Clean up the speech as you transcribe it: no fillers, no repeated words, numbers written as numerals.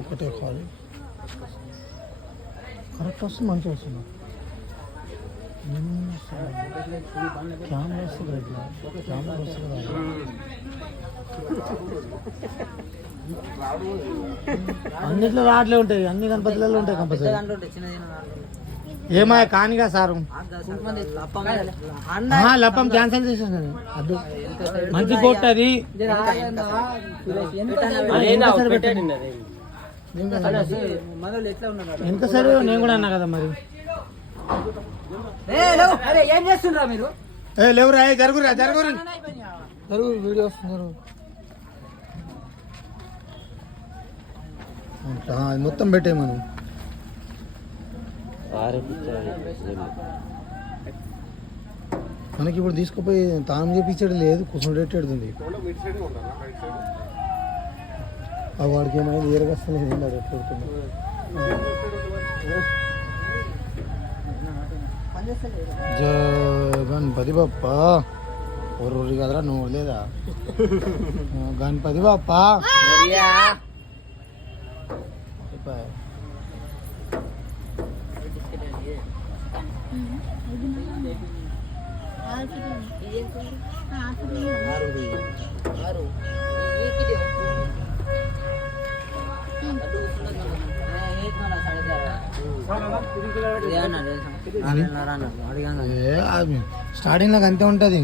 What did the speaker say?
ఒకటే కాదు కరెక్ట్ వస్తుంది మంచిగా వస్తుంది కెమెరా వస్తుంది ఇట్లా కెమెరా వస్తుంది అన్నిట్లో రాట్లే ఉంటాయి అన్ని గణపతిలలో ఉంటాయి కంపల్సరీ ఏమయ్యా కానిగా సారు లప్పం క్యాన్సల్ చేసాను అది మంచి కోట్ అది ఎంత సరే నేను కూడా అన్నా కదా మరి ఏం చేస్తుండ్రా మీరు లేవురా జరుగురా జరుగురు జరుగు వీడియో వస్తున్నారు మొత్తం పెట్టే మనం మనకి ఇప్పుడు తీసుకుపోయి తాను చేపించడం లేదు కూర్చోబెట్టేది ఆ వాడికి ఏమైంది ఏరగస్తలేదు గణపతి బప్ప ఒర్రి కదరా నువ్వు లేదా గణపతి బప్ప స్టార్టింగ్ నాకు అంతే ఉంటది.